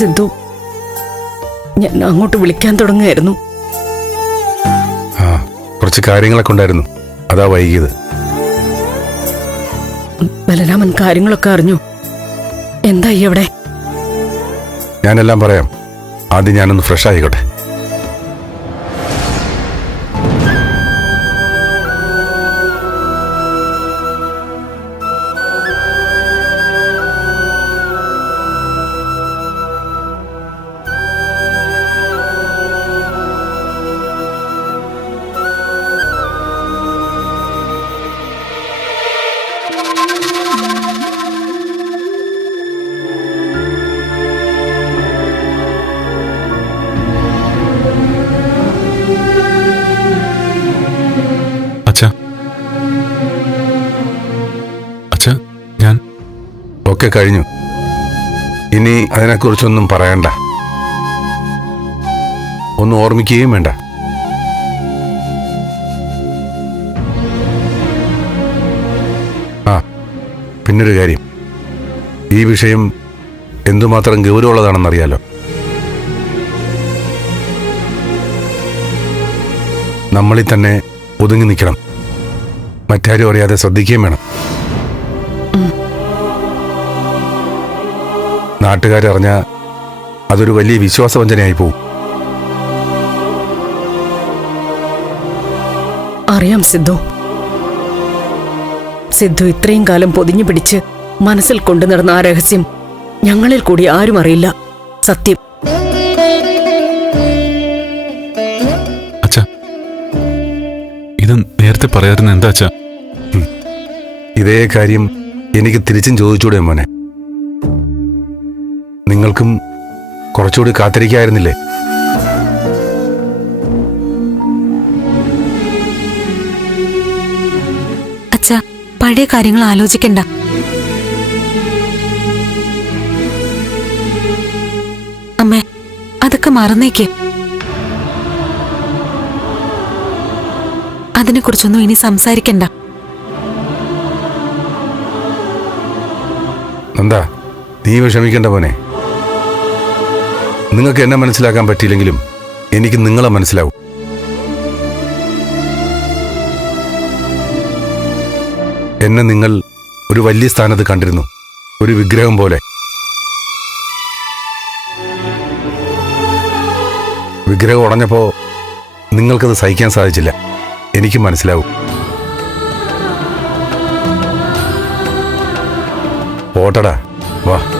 സിദ്ധു ഞാൻ അങ്ങോട്ട് വിളിക്കാൻ തുടങ്ങുമായിരുന്നു ആ കുറച്ച് കാര്യങ്ങളൊക്കെ ഉണ്ടായിരുന്നു. അതാ വൈകിയത്. ബലരാമൻ കാര്യങ്ങളൊക്കെ അറിഞ്ഞു. എന്തായി അവിടെ? ഞാനെല്ലാം പറയാം. ആദ്യം ഞാനൊന്ന് ഫ്രഷ് ആയിക്കോട്ടെ ഒക്കെ കഴിഞ്ഞു. ഇനി അതിനെക്കുറിച്ചൊന്നും പറയണ്ട. ഒന്നും ഓർമ്മിക്കുകയും വേണ്ട. ആ പിന്നൊരു കാര്യം. ഈ വിഷയം എന്തുമാത്രം ഗൗരവമുള്ളതാണെന്നറിയാലോ. നമ്മളിൽ തന്നെ ഒതുങ്ങി നിൽക്കണം. മറ്റാരും അറിയാതെ ശ്രദ്ധിക്കുകയും വേണം. നാട്ടുകാരറിഞ്ഞ അതൊരു വലിയ വിശ്വാസവഞ്ചനയായി പോവും. അറിയാം സിദ്ധു. സിദ്ധു ഇത്രയും കാലം പൊതിഞ്ഞു പിടിച്ച് മനസ്സിൽ കൊണ്ടു നടന്ന ആ രഹസ്യം ഞങ്ങളിൽ കൂടി ആരും അറിയില്ല. സത്യം. അച്ഛ ഇത് നേരത്തെ പറയാറുന്ന എന്താ അച്ഛ? ഇതേ കാര്യം എനിക്ക് തിരിച്ചും ചോദിച്ചൂടെ മോനെ. നിങ്ങൾക്കും കുറച്ചുകൂടി കാത്തിരിക്കായിരുന്നില്ലേ? അച്ഛ പഴയ കാര്യങ്ങൾ ആലോചിക്കണ്ട. അമ്മേ അതൊക്കെ മറന്നേക്ക്. അതിനെക്കുറിച്ചൊന്നും ഇനി സംസാരിക്കണ്ട. എന്താ നീ വിഷമിക്കണ്ട മോനെ. നിങ്ങൾക്ക് എന്നെ മനസ്സിലാക്കാൻ പറ്റിയില്ലെങ്കിലും എനിക്ക് നിങ്ങളെ മനസ്സിലാവും. എന്നെ നിങ്ങൾ ഒരു വലിയ സ്ഥാനത്ത് കണ്ടിരുന്നു. ഒരു വിഗ്രഹം പോലെ. വിഗ്രഹം ഉടഞ്ഞപ്പോ നിങ്ങൾക്കത് സഹിക്കാൻ സാധിച്ചില്ല. എനിക്ക് മനസ്സിലാവും. പോട്ടടാ വാ.